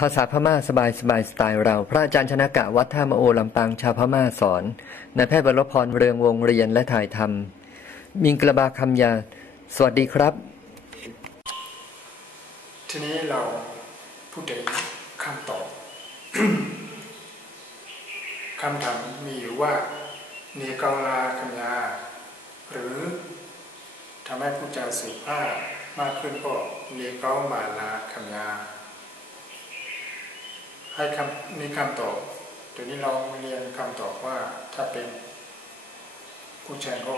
ภาษาพม่าสบายสบายสไตล์เรา พระอาจารย์ชนะกะวัดท่ามโอลำปางชาวพม่าสอนนายแพทย์บรพรเรืองวงเรียนและถ่ายทำมิงกระบาคำยา สวัสดีครับ ทีนี้เราพูดถึงคำตอบคำถามมีอยู่ว่าเนกาลาคำยา หรือทำให้ผู้จาสุภาพมากขึ้นก็เนกามาลาคำยา ให้คำนี้คำตอบตัวนี้เราเรียนคำตอบว่าถ้าเป็นผู้ชายก็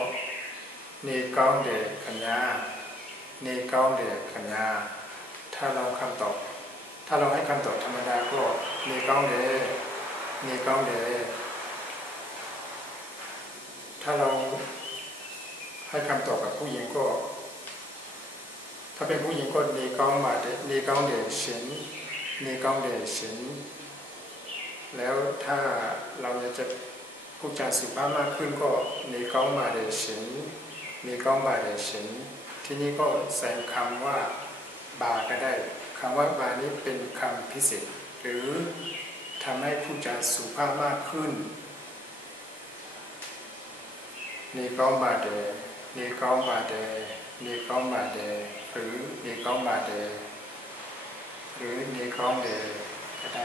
เนกาเดคำยาเนกาเดคำยาถ้าเราคำตอบ ถ้าเราให้คำตอบธรรมดาก็เนกาเดเนกาเดถ้าเราให้คำตอบกับผู้หญิงก็ ถ้าเป็นผู้หญิงก็เนกามาเดเนกาเดเฉิน นกาเดเฉินแล้วถ้าเราอยากจะพูดจาสุภาพมากขึ้นก็เนกามาเดเฉินเนกามาเดเฉินที่นี่ก็ใส่คำว่าบาก็ได้คำว่าบานี้เป็นคำพิเศษ หรือทำให้ผู้จาสุภาพมากขึ้นนี่ก็มาเดนี่ก็มาเดนี่ก็มาเดหรือนี่ก็มาเด หรือนี่ก็เดก็ได้